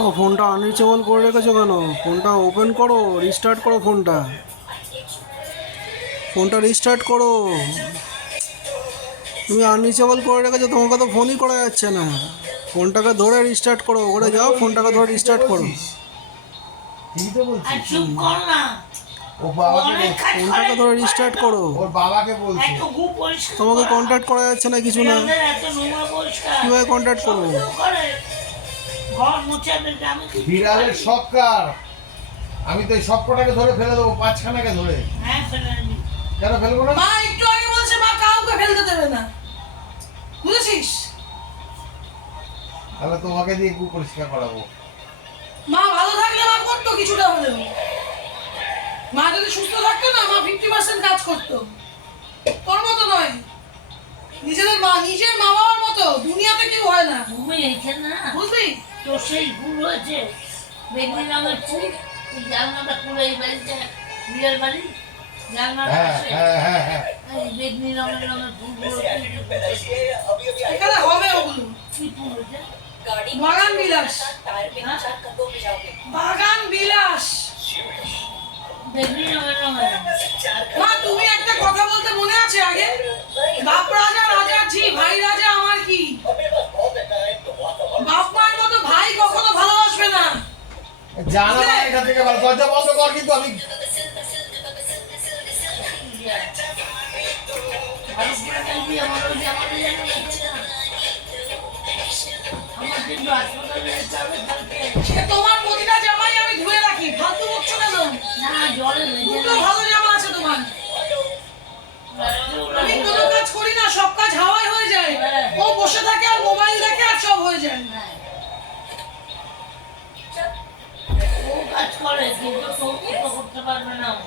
ও ফোনটা আনরিচেবল করে রেখেছো কেন? ফোনটা ওপেন করো, রিস্টার্ট করো ফোনটা। ফোনটা রিস্টার্ট করো। তুমি আনরিচেবল করে রেখেছো, তোমাকে তো ফোনই করা যাচ্ছে না। ফোনটাকে ধরে রিস্টার্ট করো, ওখানে যাও, ফোনটাকে ধরে রিস্টার্ট করো। ঠিকই তো বলছি। চুপ কর না। ও বাবাকে ফোনটাকে ধরে রিস্টার্ট করো। ওর বাবাকে বলছি। এত গু পরিষ্কার তোমাকে করা। কন্ট্যাক্ট করা যাচ্ছে না, কিছু না। বিড়ালদের এত নোংরা পরিষ্কার। কিভাবে কন্ট্যাক্ট করবো? সব কেউ করে। ঘর মুছাবে আমি কি বিড়ালের সক্কার। আমি তো এই সব কটাকে ধরে ফেলে দেবো, পাঁচখানাকে ধরে। হ্যাঁ ফেলে দিবি। কেন ফেলবো না? মা একটু আগে বলছে মা কাউকে ফেলতে দেবে না, বুঝেছিস? তাহলে তোমাকে দিয়ে গু পরিষ্কার করাবো। মা ভালো থাকলে মা করতো কিছুটা হলেও। মা যদি সুস্থ থাকতো না, মা 50% কাজ করতো। তোর মতো নয়। নিজের মা বাবার মতো দুনিয়াতে কেউ হয় না, তুমি এইখানে না বুঝলি? তোর সেই ভুল হয়েছে। বেগুনি রঙের ফুল এই জানলাটা খুলে এই বাড়িতে বিয়ের বাড়ি জানলাটা হ্যাঁ আছে। হ্যাঁ হ্যাঁ হ্যাঁ। এই বেগুনি রঙের ফুলগুলো এখানে হবে ওগুলো। কি ফুল হয়েছে? বাগান বিলাস। বাগান বিলাস। বেগুনি রঙের মা তুমি একটা কথা বলতে মনে আছে আগে? বাপ রাজা রাজা ঝি, ভাই রাজা আমার কি? বাপ মায়ের মতো ভাই কখনো ভালোবাসবে না। জানা না এখান থেকে ভালো, দরজা বন্ধ কর। কিন্তু আমি ভালো করে দেখবি আমার ওই জামাটা যেন লাগছে না। আমার কিন্তু হাসপাতালে যেতে হবে কালকে। সে তোমার প্রতিটা জামাই আমি ধুয়ে রাখি, ফালতু বকছো কেন? না জলে ভেজে দুটো ভালো জামা আছে তোমার। আমি কোনো কাজ করি না, সব কাজ হাওয়ায় হয়ে যায়। ও বসে থাকে আর মোবাইল দেখে আর সব হয়ে যায়। ও কাজ করে কিন্তু তো করতে পারবে না ও।